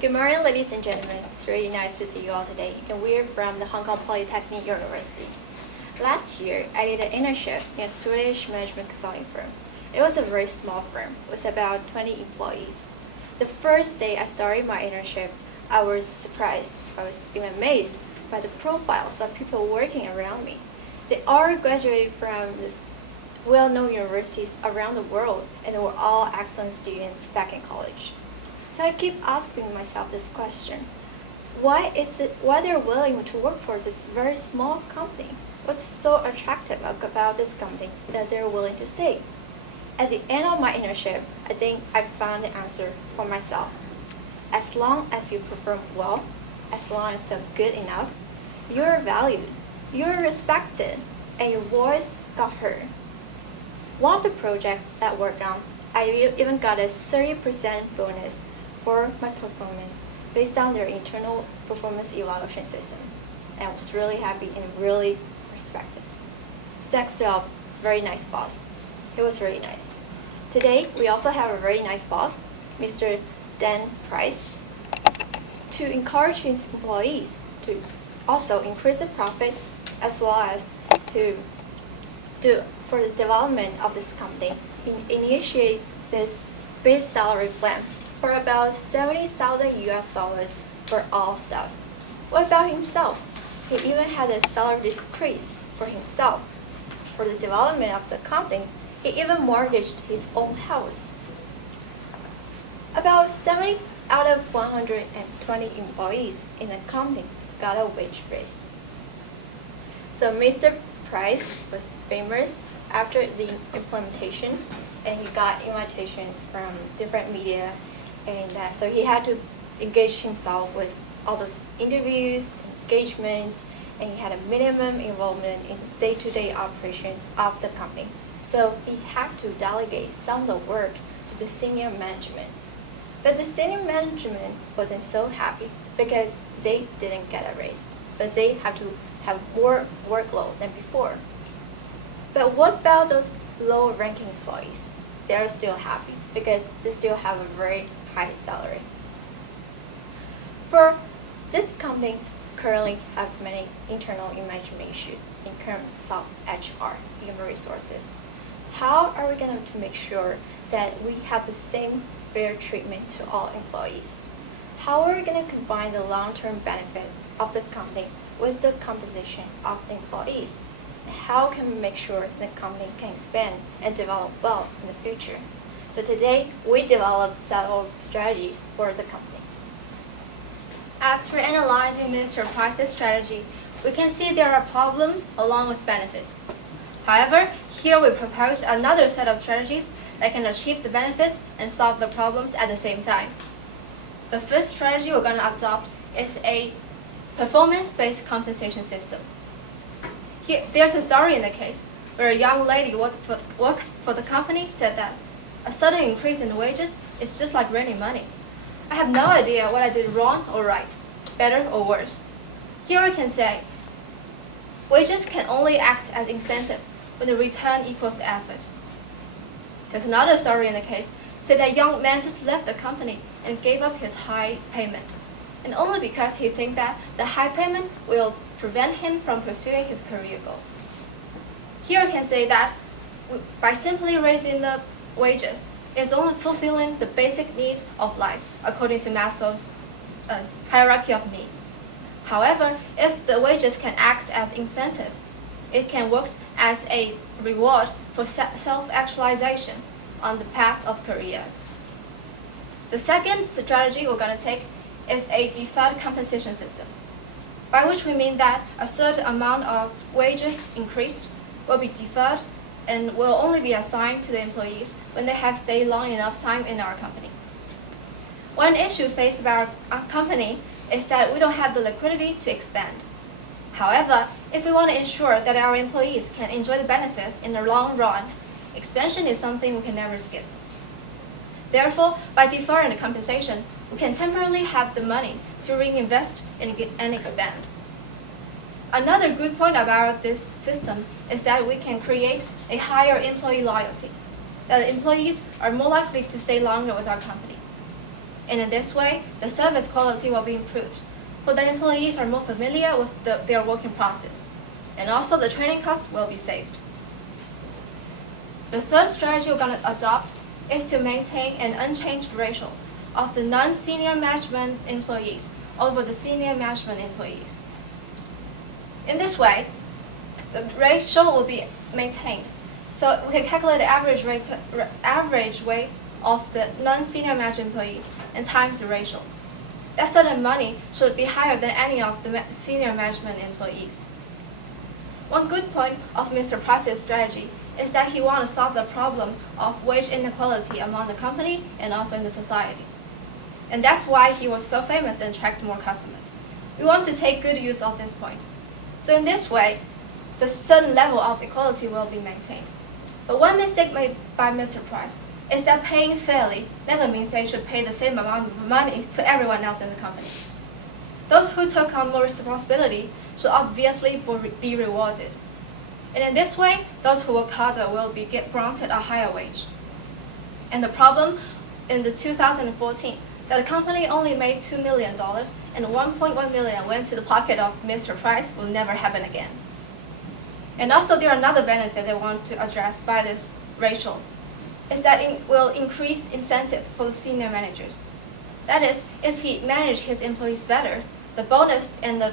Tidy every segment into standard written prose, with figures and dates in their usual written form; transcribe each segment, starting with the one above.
Good morning, ladies and gentlemen. It's really nice to see you all today, and we're from the Hong Kong Polytechnic University. Last year, I did an internship in a Swedish management consulting firm. It was a very small firm with about 20 employees. The first day I started my internship, I was surprised. I was even amazed by the profiles of people working around me. They all graduated from these well-known universities around the world, and they were all excellent students back in college. So I keep asking myself this question: why they're willing to work for this very small company? What's so attractive about this company that they're willing to stay? At the end of my internship, I think I found the answer for myself. As long as you perform well, as long as you're good enough, you're valued, you're respected, and your voice got heard. One of the projects that I worked on, I even got a 30% bonus for my performance based on their internal performance evaluation system. And I was really happy and really respected. Thanks to our very nice boss. He was really nice. Today, we also have a very nice boss, Mr. Dan Price, to encourage his employees to also increase the profit as well as for the development of this company. He initiated this base salary plan for about $70,000 for all staff. What about himself? He even had a salary decrease for himself. For the development of the company, he even mortgaged his own house. About 70 out of 120 employees in the company got a wage raise. So Mr. Price was famous after the implementation, and he got invitations from different media, and so he had to engage himself with all those interviews, engagements, and he had a minimum involvement in day-to-day operations of the company. So he had to delegate some of the work to the senior management. But the senior management wasn't so happy because they didn't get a raise, but they have to have more workload than before. But what about those low-ranking employees? They're still happy because they still have a very high salary. For this company currently have many internal management issues in terms of HR, human resources. How are we going to make sure that we have the same fair treatment to all employees? How are we going to combine the long-term benefits of the company with the compensation of the employees? And how can we make sure the company can expand and develop well in the future? So today, we developed several strategies for the company. After analyzing Mr. Price's strategy, we can see there are problems along with benefits. However, here we propose another set of strategies that can achieve the benefits and solve the problems at the same time. The first strategy we're going to adopt is a performance-based compensation system. Here, there's a story in the case where a young lady worked for the company said that a sudden increase in wages is just like raining money. I have no idea what I did wrong or right, better or worse. Here we can say, wages can only act as incentives when the return equals the effort. There's another story in the case, said that young man just left the company and gave up his high payment, and only because he thinks that the high payment will prevent him from pursuing his career goal. Here we can say that by simply raising the wages, it's only fulfilling the basic needs of life according to Maslow's hierarchy of needs. However, if the wages can act as incentives, it can work as a reward for self-actualization on the path of career. The second strategy we're going to take is a deferred compensation system, by which we mean that a certain amount of wages increased will be deferred and will only be assigned to the employees when they have stayed long enough time in our company. One issue faced by our company is that we don't have the liquidity to expand. However, if we want to ensure that our employees can enjoy the benefits in the long run, expansion is something we can never skip. Therefore, by deferring the compensation, we can temporarily have the money to reinvest and expand. Another good point about this system is that we can create a higher employee loyalty, that employees are more likely to stay longer with our company. And in this way, the service quality will be improved, for the employees are more familiar with their working process. And also the training costs will be saved. The third strategy we're going to adopt is to maintain an unchanged ratio of the non-senior management employees over the senior management employees. In this way, the ratio will be maintained. So we can calculate the average weight of the non-senior management employees and times the ratio. That certain money should be higher than any of the senior management employees. One good point of Mr. Price's strategy is that he wants to solve the problem of wage inequality among the company and also in the society. And that's why he was so famous and attracted more customers. We want to take good use of this point. So in this way, the certain level of equality will be maintained. But one mistake made by Mr. Price is that paying fairly never means they should pay the same amount of money to everyone else in the company. Those who took on more responsibility should obviously be rewarded. And in this way, those who work harder will be granted a higher wage. And the problem in the 2014, that the company only made $2 million and $1.1 million went to the pocket of Mr. Price will never happen again. And also there are another benefit they want to address by this ratio, is that it will increase incentives for the senior managers. That is, if he manages his employees better, the bonus and the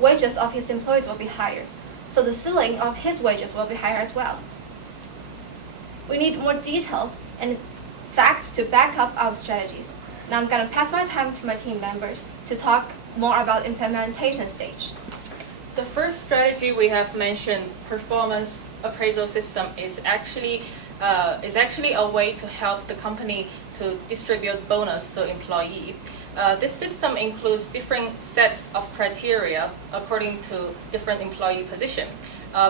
wages of his employees will be higher. So the ceiling of his wages will be higher as well. We need more details and facts to back up our strategies. Now I'm going to pass my time to my team members to talk more about implementation stage. The first strategy we have mentioned, performance appraisal system, is actually a way to help the company to distribute bonus to employee. This system includes different sets of criteria according to different employee position.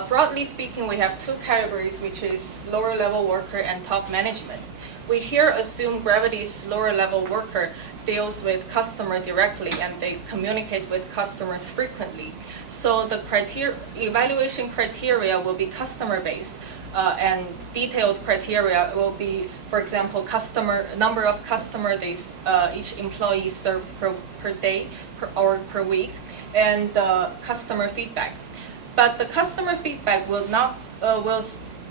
Broadly speaking, we have two categories, which is lower level worker and top management. We here assume Gravity's lower level worker deals with customer directly and they communicate with customers frequently. So the evaluation criteria will be customer based. And detailed criteria will be, for example, number of customer days each employee served per day or per week, and customer feedback. But the customer feedback will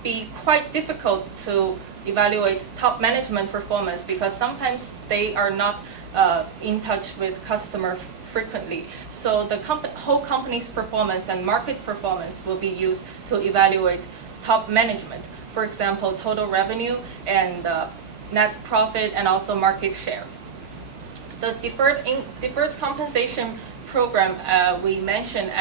be quite difficult to evaluate top management performance because sometimes they are not in touch with customer frequently. So the whole company's performance and market performance will be used to evaluate top management. For example, total revenue and net profit and also market share. The deferred compensation program we mentioned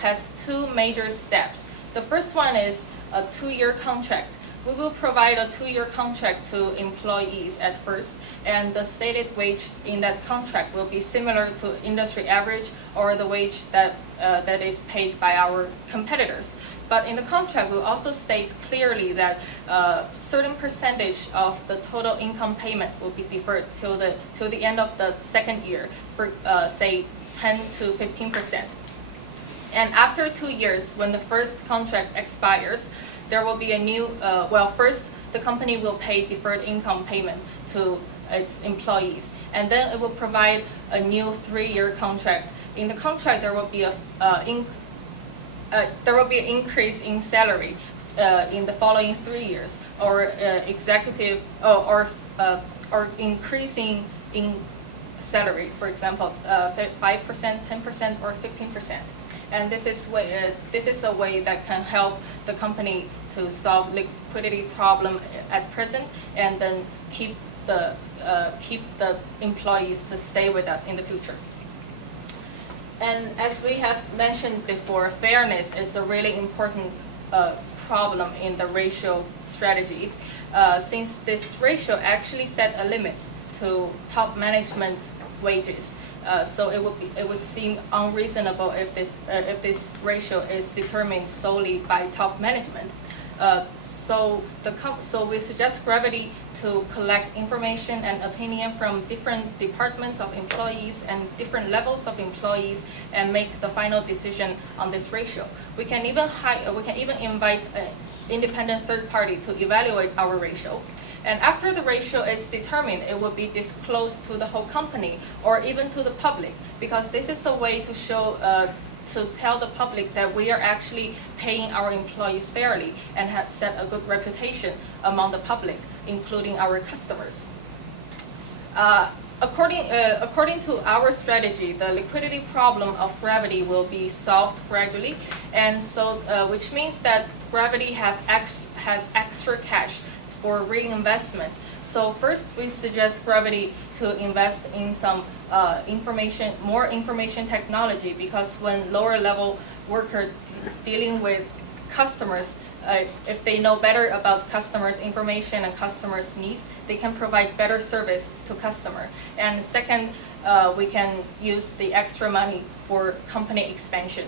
has two major steps. The first one is a 2-year contract. We will provide a 2-year contract to employees at first, and the stated wage in that contract will be similar to industry average or the wage that is paid by our competitors. But in the contract, we also state clearly that certain percentage of the total income payment will be deferred till the end of the second year, for say 10 to 15%. And after 2 years, when the first contract expires, there will be a new, first the company will pay deferred income payment to its employees, and then it will provide a new 3-year contract. In the contract, there will be an increase in salary in the following 3 years, or increasing in salary, for example, 5%, 10%, or 15%. And this is a way that can help the company to solve liquidity problem at present, and then keep the employees to stay with us in the future. And as we have mentioned before, fairness is a really important problem in the ratio strategy, since this ratio actually set a limit to top management wages. So it would seem unreasonable if this ratio is determined solely by top management. So we suggest Gravity to collect information and opinion from different departments of employees and different levels of employees and make the final decision on this ratio. We can even invite an independent third party to evaluate our ratio. And after the ratio is determined, it will be disclosed to the whole company or even to the public, because this is a way to show to tell the public that we are actually paying our employees fairly and have set a good reputation among the public, including our customers. According to our strategy, the liquidity problem of Gravity will be solved gradually, and so which means that Gravity has extra cash for reinvestment. So first, we suggest Gravity to invest in some more information technology, because when lower level worker dealing with customers, if they know better about customers' information and customers' needs, they can provide better service to customer. And second, we can use the extra money for company expansion.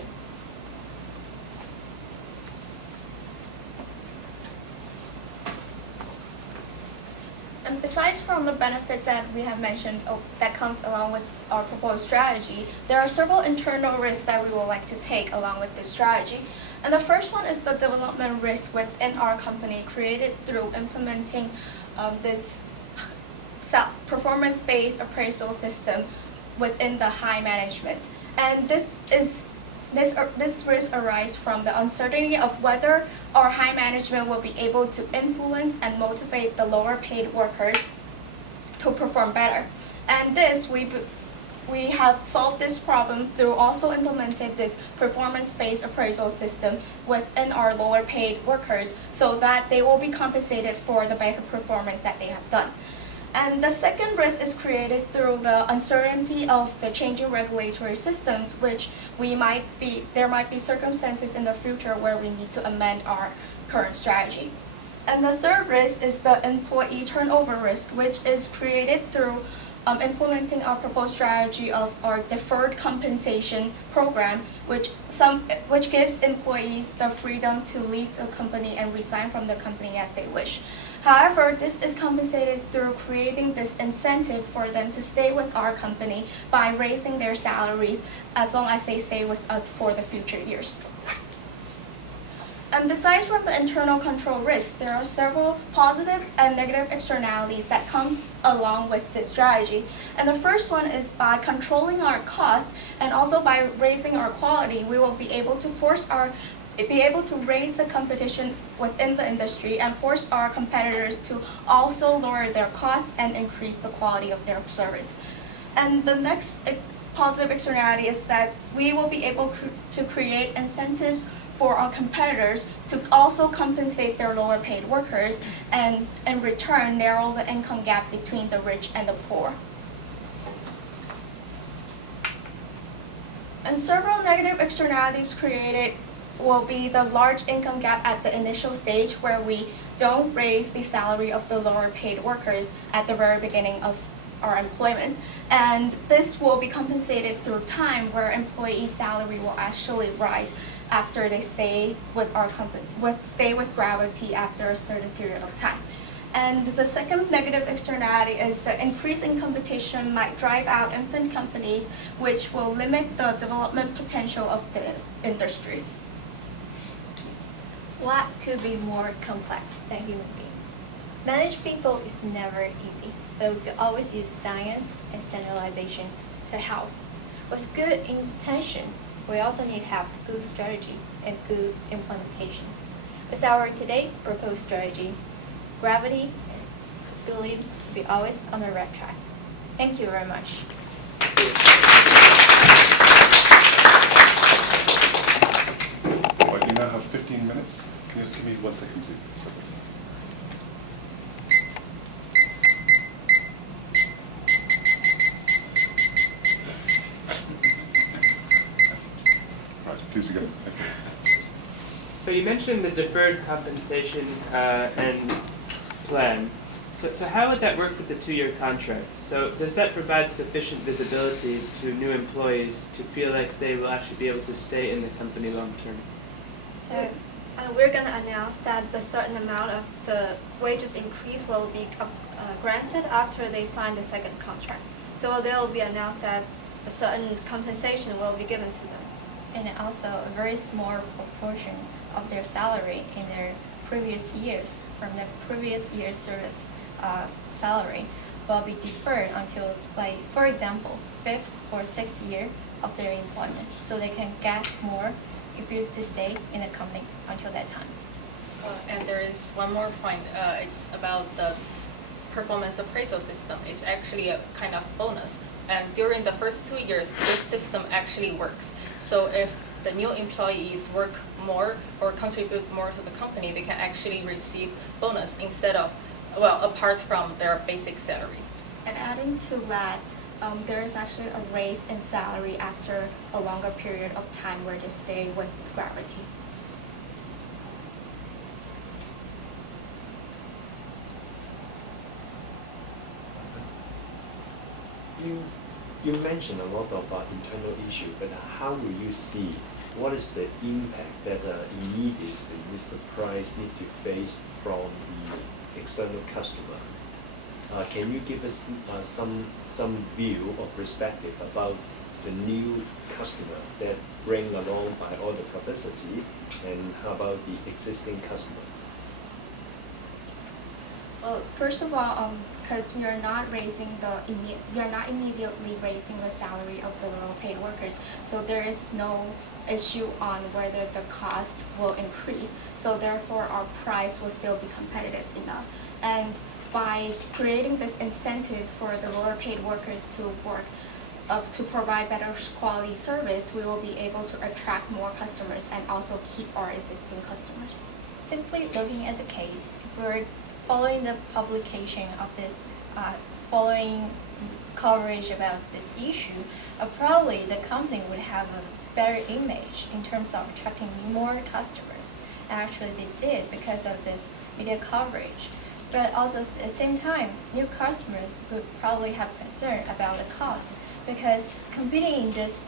And besides from the benefits that we have mentioned that comes along with our proposed strategy, there are several internal risks that we would like to take along with this strategy. And the first one is the development risk within our company created through implementing this performance-based appraisal system within the high management. And this risk arises from the uncertainty of whether our high management will be able to influence and motivate the lower paid workers to perform better. And this, we have solved this problem through also implemented this performance-based appraisal system within our lower paid workers, so that they will be compensated for the better performance that they have done. And the second risk is created through the uncertainty of the changing regulatory systems, which there might be circumstances in the future where we need to amend our current strategy. And the third risk is the employee turnover risk, which is created through implementing our proposed strategy of our Deferred Compensation program, which gives employees the freedom to leave the company and resign from the company as they wish. However, this is compensated through creating this incentive for them to stay with our company by raising their salaries as long as they stay with us for the future years. And besides from the internal control risks, there are several positive and negative externalities that come along with this strategy. And the first one is by controlling our cost and also by raising our quality, we will be able to raise the competition within the industry and force our competitors to also lower their costs and increase the quality of their service. And the next positive externality is that we will be able to create incentives for our competitors to also compensate their lower paid workers and in return narrow the income gap between the rich and the poor. And several negative externalities created will be the large income gap at the initial stage, where we don't raise the salary of the lower paid workers at the very beginning of our employment. And this will be compensated through time, where employee salary will actually rise after they stay with our company, stay with Gravity after a certain period of time. And the second negative externality is the increase in competition might drive out infant companies, which will limit the development potential of the industry. What could be more complex than human beings? Manage people is never easy, but we could always use science and standardization to help. With good intention, we also need to have good strategy and good implementation. With our today proposed strategy, Gravity is believed to be always on the right track. Thank you very much. Right, you now have 15 minutes. Can you just give me 1 second to stop this? Right, please begin. Thank you. So you mentioned the deferred compensation and plan. So how would that work with the 2-year contract? So does that provide sufficient visibility to new employees to feel like they will actually be able to stay in the company long term? So we're going to announce that the certain amount of the wages increase will be granted after they sign the second contract. So there will be announced that a certain compensation will be given to them. And also a very small proportion of their salary in their previous years from the previous year's service salary will be deferred until, like, for example, 5th or 6th year of their employment, so they can get more if you to stay in the company until that time. And there is one more point. It's about the performance appraisal system. It's actually a kind of bonus. And during the first 2 years, this system actually works. So if the new employees work more or contribute more to the company, they can actually receive bonus instead of, well, apart from their basic salary. And adding to that, there is actually a raise in salary after a longer period of time where they stay with Gravity. You mentioned a lot of internal issue, but how will you see what is the impact that immediately Mr. Price need to face from the external customer? Can you give us some view or perspective about the new customer that bring along by all the publicity, and how about the existing customer? Well, first of all, because we are not immediately raising the salary of the lower-paid workers, so there is no issue on whether the cost will increase. So therefore, our price will still be competitive enough. And by creating this incentive for the lower-paid workers to work to provide better quality service, we will be able to attract more customers and also keep our existing customers. Simply looking at the case, we're following the publication of this, following coverage about this issue, probably the company would have a better image in terms of attracting more customers. And actually they did because of this media coverage. But also at the same time, new customers would probably have concern about the cost, because competing in this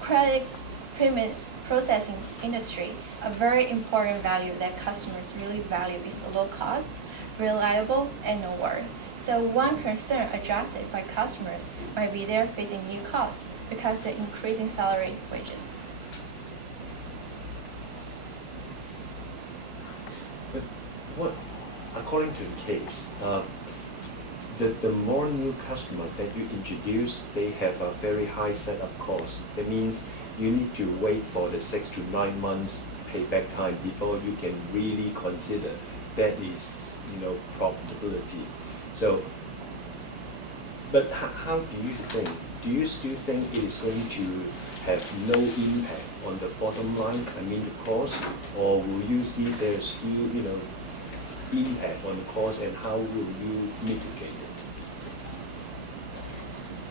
credit payment processing industry, a very important value that customers really value is low cost, reliable, and no worry. So one concern adjusted by customers might be they're facing new costs because of the increasing salary wages. But what, according to the case, the more new customer that you introduce, they have a very high setup cost. That means you need to wait for the 6 to 9 months payback time before you can really consider that is, profitability. So, but how do you think? Do you still think it is going to have no impact on the bottom line, the cost, or will you see there's still, impact on the cost, and how will you mitigate it?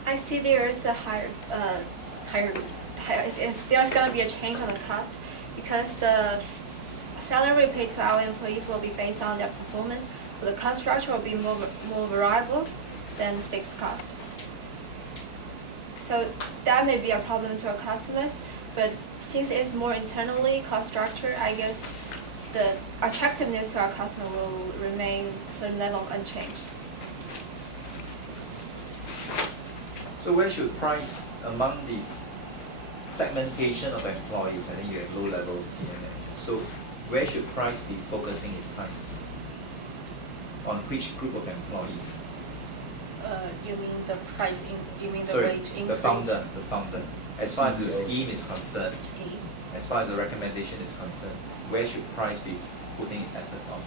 I see there is a there's going to be a change on the cost, because the salary paid to our employees will be based on their performance, so the cost structure will be more variable than fixed cost. So that may be a problem to our customers, but since it's more internally cost structure, I guess the attractiveness to our customer will remain certain level unchanged. So where should price among these segmentation of employees? I think you have low-level senior managers. So where should price be focusing its time? On which group of employees? You mean the price? You mean the Sorry, wage increase? the founder. As far as the scheme is concerned, Scheme. as far as the recommendation is concerned, where should price be putting its efforts on?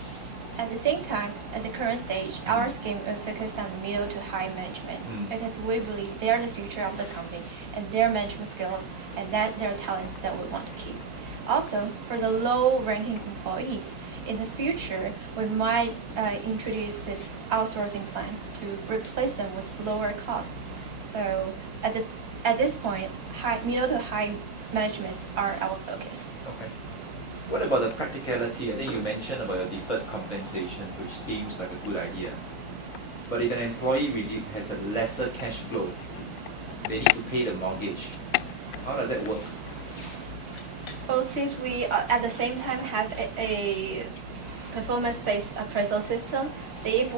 At the same time, at the current stage, our scheme will focus on middle to high management because we believe they are the future of the company and their management skills and that their talents that we want to keep. Also, for the low-ranking employees, in the future, we might introduce this outsourcing plan to replace them with lower costs. So at this point, middle to high managements are our focus. Okay. What about the practicality? I think you mentioned about your deferred compensation, which seems like a good idea. But if an employee really has a lesser cash flow, they need to pay the mortgage. How does that work? Well, since we at the same time have a performance-based appraisal system, if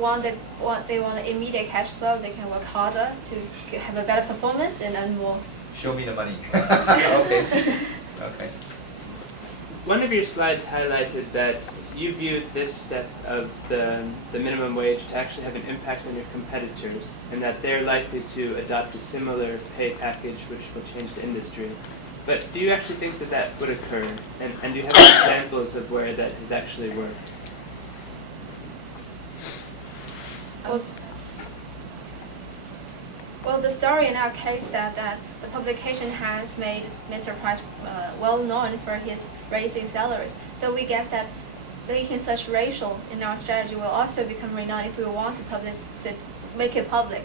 they want immediate cash flow, they can work harder to have a better performance and earn more. Show me the money. Okay. Okay. one of your slides highlighted that you viewed this step of the minimum wage to actually have an impact on your competitors, and that they're likely to adopt a similar pay package which will change the industry. But do you actually think that that would occur? And do you have examples of where that has actually worked? Well, the story in our case said that the publication has made Mr. Price well known for his raising salaries. So we guess that making such ratio in our strategy will also become renowned if we want to make it public.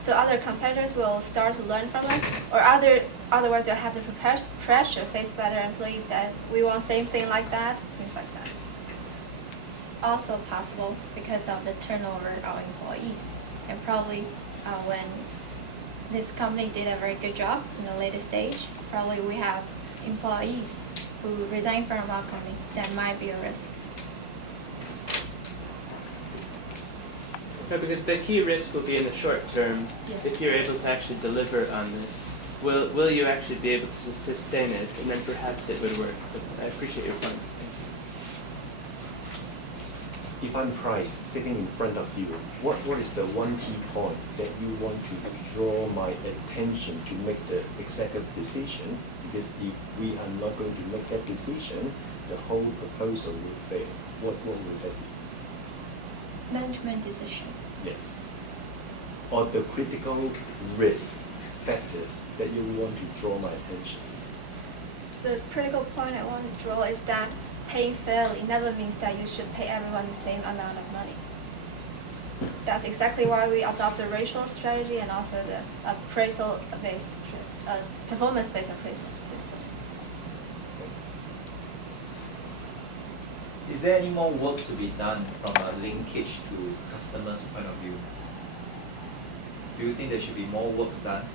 So other competitors will start to learn from us, or otherwise they'll have the pressure faced by their employees that we want same thing like that, things like that. It's also possible because of the turnover of employees, and probably when this company did a very good job in the later stage, probably we have employees who resign from our company. That might be a risk. No, because the key risk will be in the short term. Yeah. If you're able to actually deliver on this, will you actually be able to sustain it, and then perhaps it would work. But I appreciate your point. If I'm Price sitting in front of you, what is the one key point that you want to draw my attention to make the executive decision? Because if we are not going to make that decision, the whole proposal will fail. What will that be? Management decision. Yes. Or the critical risk factors that you want to draw my attention. The critical point I want to draw is that paying fairly never means that you should pay everyone the same amount of money. That's exactly why we adopt the ratio strategy and also the performance-based appraisal system. Is there any more work to be done from a linkage to customers' point of view? Do you think there should be more work done?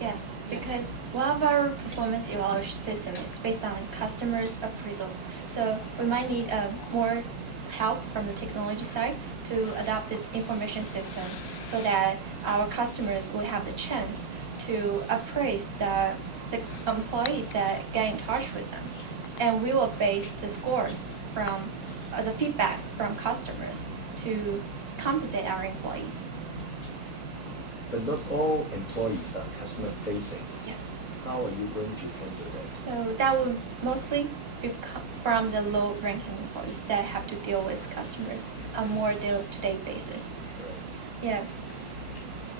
Yes, because one of our performance evaluation system is based on customers' appraisal. So we might need more help from the technology side to adopt this information system so that our customers will have the chance to appraise the employees that get in touch with them. And we will base the scores from the feedback from customers to compensate our employees. But not all employees are customer facing. Yes. How are you going to handle that? So that will mostly be from the low-ranking employees that have to deal with customers on more day-to-day basis. Yeah.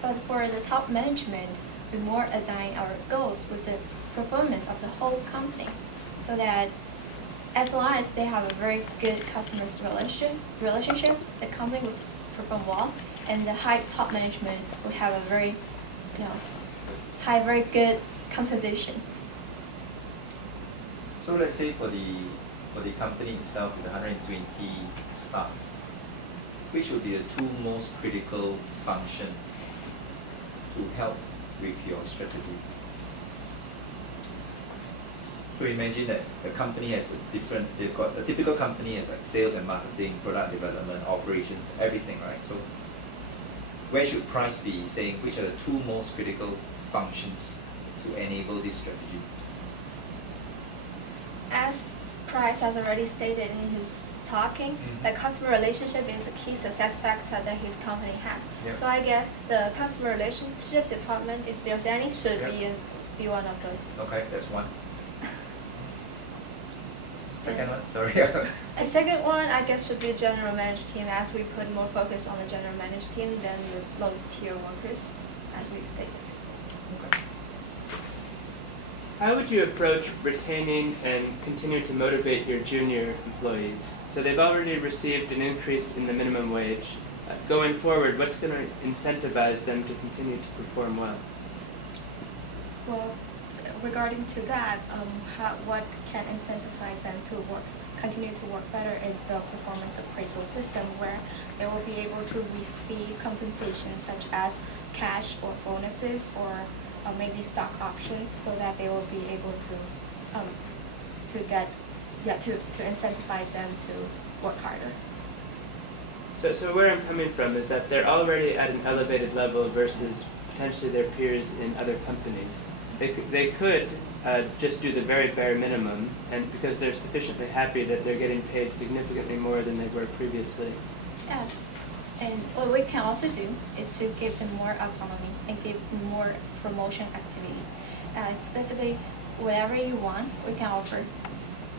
But for the top management, we more align our goals with the performance of the whole company, so that as long as they have a very good customer relationship, the company will perform well, and the high top management will have a very, very good composition. So let's say for the company itself with 120 staff, which would be the two most critical function to help with your strategy? So imagine that the company has they've got a typical company has like sales and marketing, product development, operations, everything, right? So where should Price be saying which are the two most critical functions to enable this strategy? As Price has already stated in his talking, the customer relationship is a key success factor that his company has. Yeah. So I guess the customer relationship department, if there's any, should be one of those. Okay, that's one. Second one, sorry. A second one, I guess, should be the general manager team, as we put more focus on the general manager team than the low-tier workers, as we stated. Okay. How would you approach retaining and continue to motivate your junior employees? So they've already received an increase in the minimum wage. Going forward, what's going to incentivize them to continue to perform well? Well, regarding to that, what can incentivize them to continue to work better is the performance appraisal system, where they will be able to receive compensation such as cash or bonuses or maybe stock options, so that they will be able to incentivize them to work harder. So where I'm coming from is that they're already at an elevated level versus potentially their peers in other companies. They could just do the very bare minimum, and because they're sufficiently happy that they're getting paid significantly more than they were previously. Yes. And what we can also do is to give them more autonomy and give them more promotion activities. It's basically whatever you want, we can offer.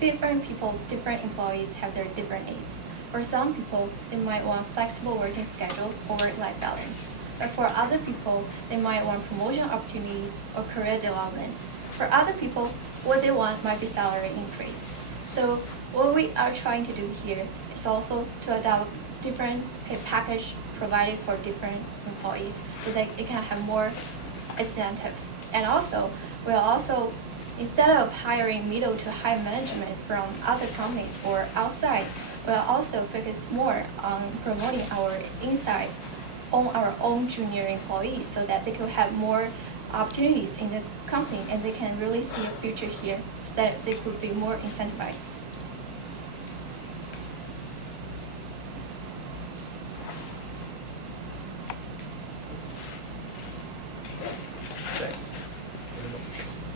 Different people, different employees have their different needs. For some people, they might want flexible working schedule or work-life balance. But for other people, they might want promotion opportunities or career development. For other people, what they want might be salary increase. So what we are trying to do here is also to adopt different pay package provided for different employees so that it can have more incentives. And also, we'll also, instead of hiring middle to high management from other companies or outside, we'll also focus more on promoting our inside on our own junior employees so that they could have more opportunities in this company and they can really see a future here so that they could be more incentivized. Thanks.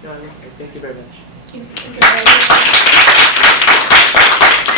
No, thank you very much. Thank you very much.